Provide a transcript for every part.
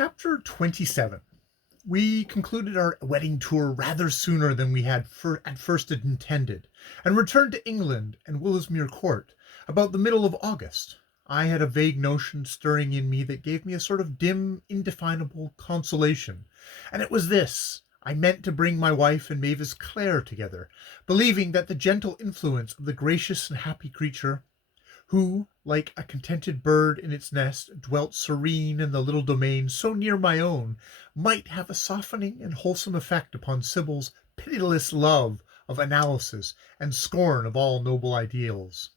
Chapter 27. We concluded our wedding tour rather sooner than we had at first intended, and returned to England and Willowsmere Court about the middle of August. I had a vague notion stirring in me that gave me a sort of dim, indefinable consolation, and it was this. I meant to bring my wife and Mavis Clare together, believing that the gentle influence of the gracious and happy creature who, like a contented bird in its nest, dwelt serene in the little domain so near my own, might have a softening and wholesome effect upon Sybil's pitiless love of analysis and scorn of all noble ideals.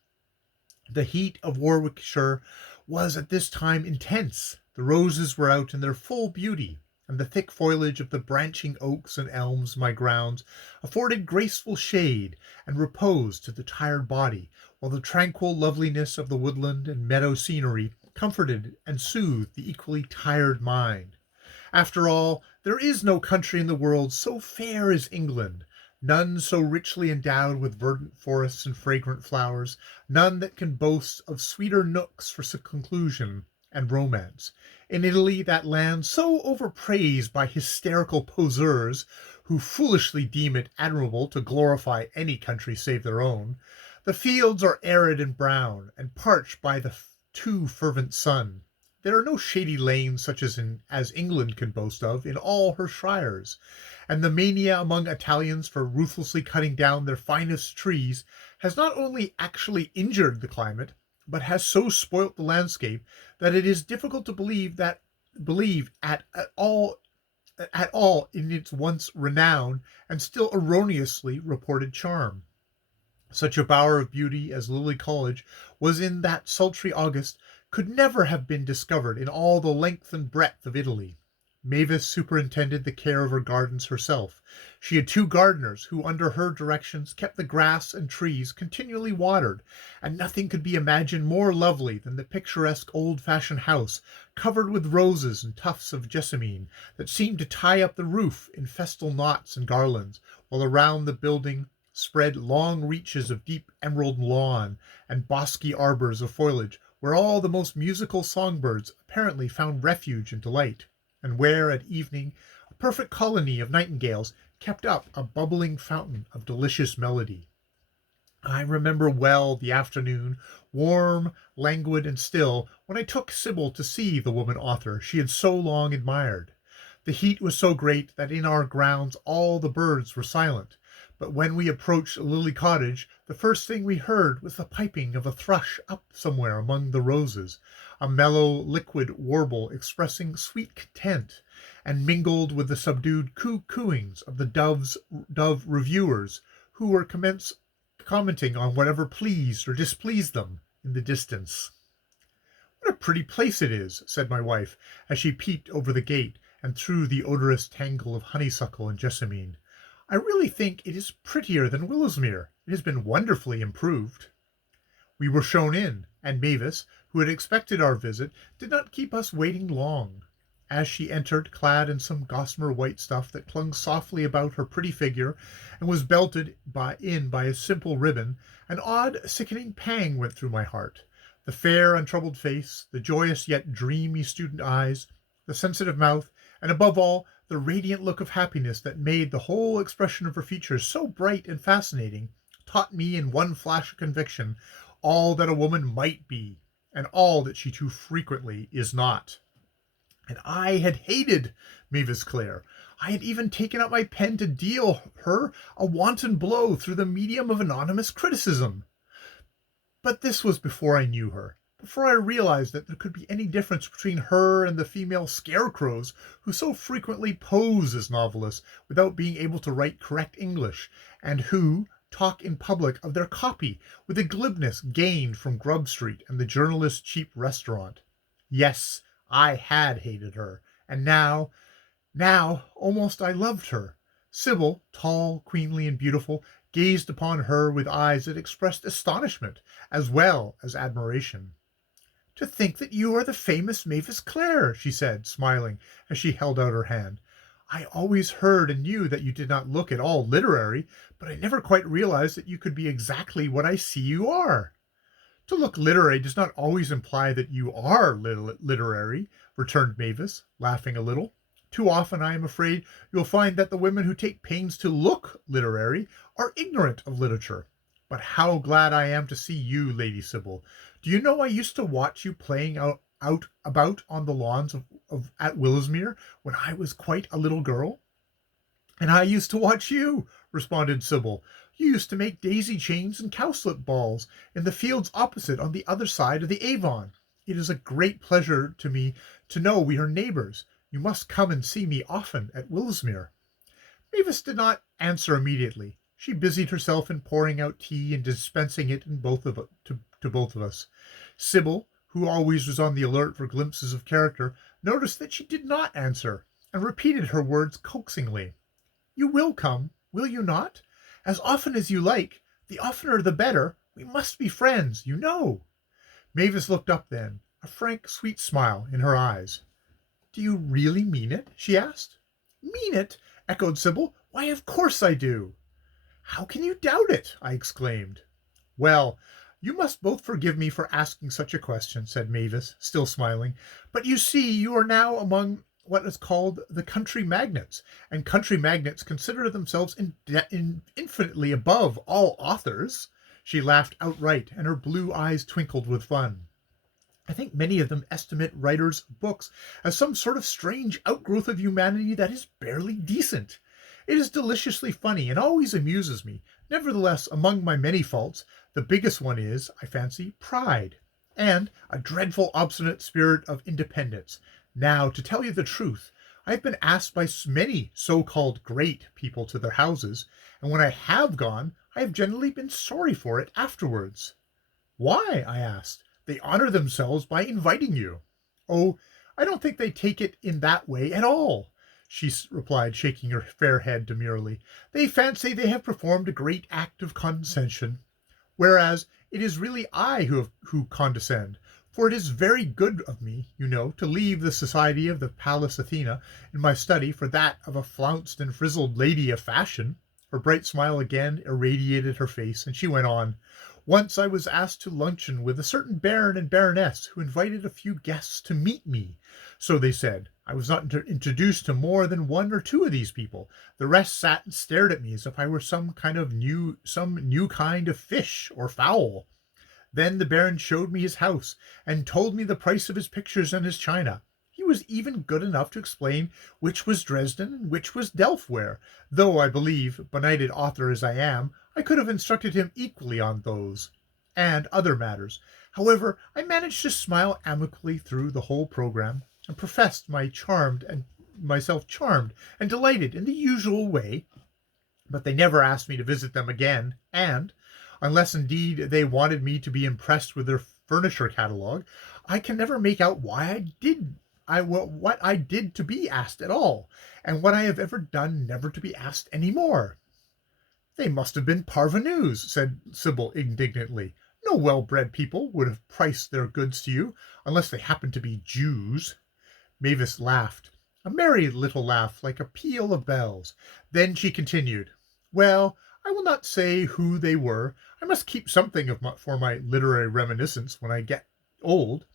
The heat of Warwickshire was at this time intense. The roses were out in their full beauty, and the thick foliage of the branching oaks and elms in my grounds afforded graceful shade and repose to the tired body, while the tranquil loveliness of the woodland and meadow scenery comforted and soothed the equally tired mind. After all, there is no country in the world so fair as England, none so richly endowed with verdant forests and fragrant flowers, none that can boast of sweeter nooks for seclusion and romance. In Italy, that land so overpraised by hysterical poseurs who foolishly deem it admirable to glorify any country save their own, the fields are arid and brown, and parched by the too fervent sun. There are no shady lanes such as England can boast of in all her shires, and the mania among Italians for ruthlessly cutting down their finest trees has not only actually injured the climate, but has so spoilt the landscape that it is difficult to believe at all in its once renowned and still erroneously reported charm. Such a bower of beauty as Lily College was in that sultry August could never have been discovered in all the length and breadth of Italy. Mavis superintended the care of her gardens herself. She had two gardeners who, under her directions, kept the grass and trees continually watered, and nothing could be imagined more lovely than the picturesque old-fashioned house, covered with roses and tufts of jessamine, that seemed to tie up the roof in festal knots and garlands, while around the building spread long reaches of deep emerald lawn and bosky arbors of foliage, where all the most musical songbirds apparently found refuge and delight, and where at evening a perfect colony of nightingales kept up a bubbling fountain of delicious melody. I remember well the afternoon, warm, languid, and still, when I took Sybil to see the woman author she had so long admired. The heat was so great that in our grounds all the birds were silent, but when we approached Lily Cottage, the first thing we heard was the piping of a thrush up somewhere among the roses, a mellow, liquid warble expressing sweet content, and mingled with the subdued cooings of the dove reviewers, who were commenting on whatever pleased or displeased them in the distance. "What a pretty place it is," said my wife, as she peeped over the gate and through the odorous tangle of honeysuckle and jessamine. "I really think it is prettier than Willowsmere. It has been wonderfully improved." We were shown in, and Mavis, who had expected our visit, did not keep us waiting long. As she entered, clad in some gossamer white stuff that clung softly about her pretty figure and was belted by a simple ribbon, an odd, sickening pang went through my heart. The fair, untroubled face, the joyous yet dreamy student eyes, the sensitive mouth, and above all, the radiant look of happiness that made the whole expression of her features so bright and fascinating, taught me in one flash of conviction all that a woman might be, and all that she too frequently is not. And I had hated Mavis Clare. I had even taken up my pen to deal her a wanton blow through the medium of anonymous criticism. But this was before I knew her, before I realized that there could be any difference between her and the female scarecrows who so frequently pose as novelists without being able to write correct English, and who talk in public of their copy with a glibness gained from Grub Street and the journalist's cheap restaurant. Yes, I had hated her, and now, almost I loved her. Sybil, tall, queenly, and beautiful, gazed upon her with eyes that expressed astonishment as well as admiration. "To think that you are the famous Mavis Clare," she said, smiling, as she held out her hand. "I always heard and knew that you did not look at all literary, but I never quite realized that you could be exactly what I see you are." To look literary does not always imply that you are literary, returned Mavis, laughing a little. Too often, I am afraid, you'll find that the women who take pains to look literary are ignorant of literature. But how glad I am to see you, Lady Sybil. Do you know I used to watch you playing out about on the lawns of at Willowsmere when I was quite a little girl? And I used to watch you, responded Sybil. You used to make daisy chains and cowslip balls in the fields opposite on the other side of the Avon. It is a great pleasure to me to know we are neighbors. You must come and see me often at Willowsmere. Mavis did not answer immediately. She busied herself in pouring out tea and dispensing it to both of us. Sybil, who always was on the alert for glimpses of character, noticed that she did not answer, and repeated her words coaxingly. You will come, will you not? As often as you like. The oftener the better. We must be friends, you know. Mavis looked up then, a frank, sweet smile in her eyes. Do you really mean it? She asked. Mean it? Echoed Sybil. Why, of course I do. How can you doubt it? I exclaimed. Well, you must both forgive me for asking such a question, said Mavis, still smiling. But you see, you are now among what is called the country magnates, and country magnates consider themselves infinitely above all authors. She laughed outright, and her blue eyes twinkled with fun. I think many of them estimate writers of books as some sort of strange outgrowth of humanity that is barely decent. It is deliciously funny and always amuses me. Nevertheless, among my many faults, the biggest one is, I fancy, pride, and a dreadful obstinate spirit of independence. Now, to tell you the truth, I have been asked by many so-called great people to their houses, and when I have gone, I have generally been sorry for it afterwards. Why? I asked. They honor themselves by inviting you. Oh, I don't think they take it in that way at all, she replied, shaking her fair head demurely. They fancy they have performed a great act of condescension, whereas it is really I who condescend. For it is very good of me, you know, to leave the society of the Pallas Athena in my study for that of a flounced and frizzled lady of fashion. Her bright smile again irradiated her face, and she went on. Once I was asked to luncheon with a certain baron and baroness who invited a few guests to meet me. So they said. I was not introduced to more than one or two of these people. The rest sat and stared at me as if I were some new kind of fish or fowl. Then the baron showed me his house, and told me the price of his pictures and his china. He was even good enough to explain which was Dresden and which was Delftware, though I believe, benighted author as I am, I could have instructed him equally on those and other matters. However, I managed to smile amicably through the whole program, and professed myself charmed and delighted in the usual way. But they never asked me to visit them again, and unless indeed they wanted me to be impressed with their furniture catalogue, I can never make out what I did to be asked at all, and what I have ever done never to be asked any more. They must have been parvenus, said Sybil indignantly. No well-bred people would have priced their goods to you, unless they happened to be Jews. Mavis laughed, a merry little laugh like a peal of bells. Then she continued, Well, I will not say who they were. I must keep something for my literary reminiscence when I get old.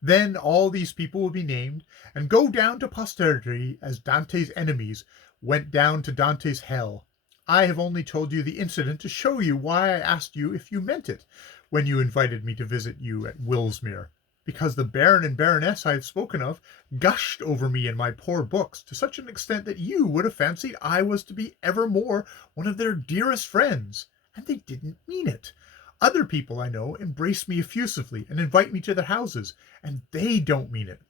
Then all these people will be named, and go down to posterity as Dante's enemies went down to Dante's hell. I have only told you the incident to show you why I asked you if you meant it when you invited me to visit you at Willowsmere, because the baron and baroness I have spoken of gushed over me in my poor books to such an extent that you would have fancied I was to be evermore one of their dearest friends, and they didn't mean it. Other people, I know, embrace me effusively and invite me to their houses, and they don't mean it.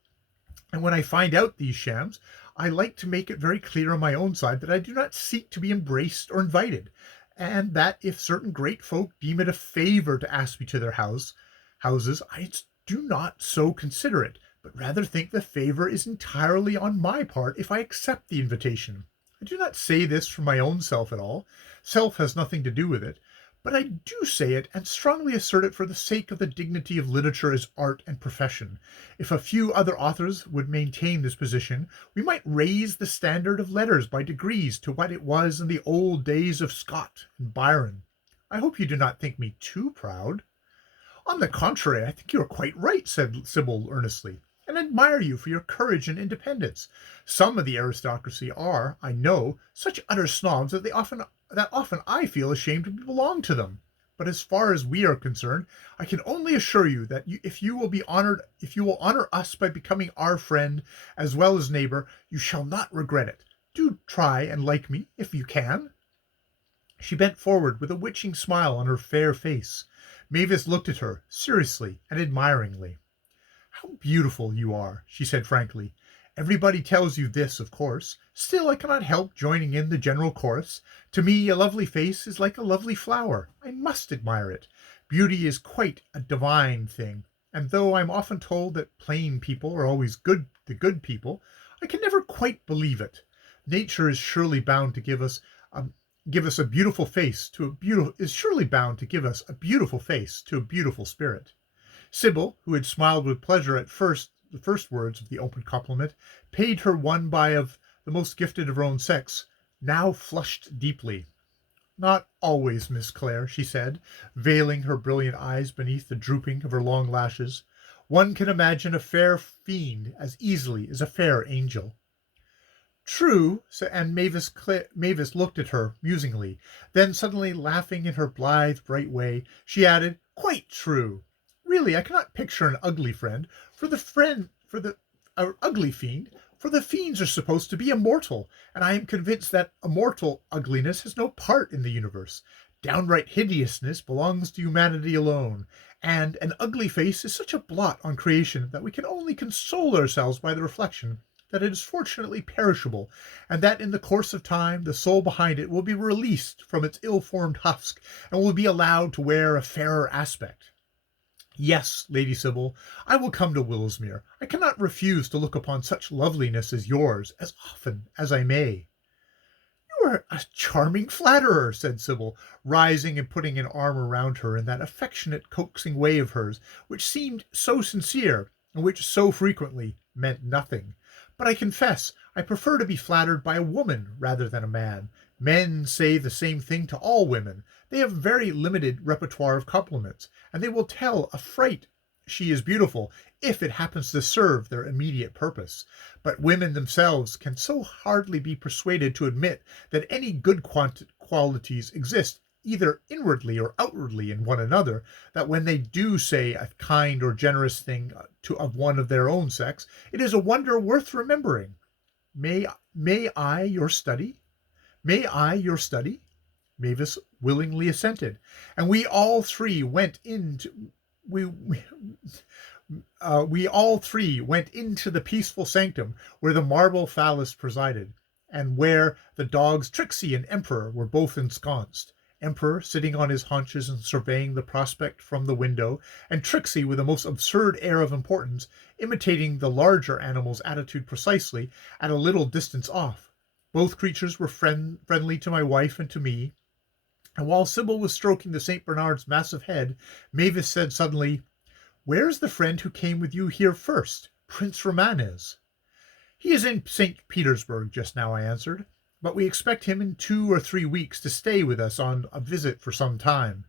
And when I find out these shams, I like to make it very clear on my own side that I do not seek to be embraced or invited, and that if certain great folk deem it a favor to ask me to their houses, I do not so consider it, but rather think the favor is entirely on my part if I accept the invitation. I do not say this for my own self at all. Self has nothing to do with it. But I do say it and strongly assert it for the sake of the dignity of literature as art and profession. If a few other authors would maintain this position, we might raise the standard of letters by degrees to what it was in the old days of Scott and Byron. I hope you do not think me too proud. On the contrary, I think you are quite right, said Sybil earnestly, and admire you for your courage and independence. Some of the aristocracy are, I know, such utter snobs that often I feel ashamed to belong to them. But as far as we are concerned, I can only assure you that if you will honor us by becoming our friend as well as neighbor, you shall not regret it. Do try and like me, if you can. She bent forward with a witching smile on her fair face. Mavis looked at her, seriously and admiringly. How beautiful you are, she said frankly. Everybody tells you this, of course. Still, I cannot help joining in the general chorus. To me, a lovely face is like a lovely flower. I must admire it. Beauty is quite a divine thing, and though I'm often told that plain people are always the good people, I can never quite believe it. Nature is surely bound to give us a beautiful face to a beautiful is surely bound to give us a beautiful face to a beautiful spirit. Sybil, who had smiled with pleasure at the first words of the open compliment, paid her one by of the most gifted of her own sex, now flushed deeply. Not always, Miss Clare, she said, veiling her brilliant eyes beneath the drooping of her long lashes. One can imagine a fair fiend as easily as a fair angel. True, and Mavis looked at her musingly. Then, suddenly laughing in her blithe, bright way, she added, quite true. Really, I cannot picture an ugly friend, for the ugly fiend, for the fiends are supposed to be immortal, and I am convinced that immortal ugliness has no part in the universe. Downright hideousness belongs to humanity alone, and an ugly face is such a blot on creation that we can only console ourselves by the reflection that it is fortunately perishable, and that in the course of time the soul behind it will be released from its ill-formed husk, and will be allowed to wear a fairer aspect. Yes, Lady Sybil, I will come to Willowsmere. I cannot refuse to look upon such loveliness as yours as often as I may. You are a charming flatterer, said Sybil, rising and putting an arm around her in that affectionate, coaxing way of hers, which seemed so sincere, and which so frequently meant nothing. But I confess I prefer to be flattered by a woman rather than a man. Men say the same thing to all women. They have a very limited repertoire of compliments, and they will tell a fright she is beautiful if it happens to serve their immediate purpose. But women themselves can so hardly be persuaded to admit that any good qualities exist either inwardly or outwardly in one another, that when they do say a kind or generous thing of one of their own sex, it is a wonder worth remembering. May I your study? May I your study? Mavis willingly assented, and we all three went into the peaceful sanctum where the marble phallus presided, and where the dogs Trixie and Emperor were both ensconced. Emperor sitting on his haunches and surveying the prospect from the window, and Trixie with a most absurd air of importance, imitating the larger animal's attitude precisely, at a little distance off. Both creatures were friendly to my wife and to me, and while Sybil was stroking the St. Bernard's massive head, Mavis said suddenly, Where's the friend who came with you here first? Prince Romanez. He is in St. Petersburg just now, I answered, but we expect him in 2 or 3 weeks to stay with us on a visit for some time.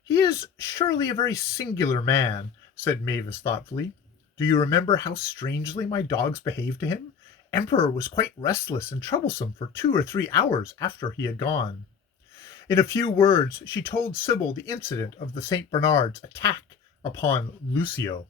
He is surely a very singular man, said Mavis thoughtfully. Do you remember how strangely my dogs behaved to him? Emperor was quite restless and troublesome for 2 or 3 hours after he had gone. In a few words she told Sybil the incident of the St. Bernard's attack upon Lucio.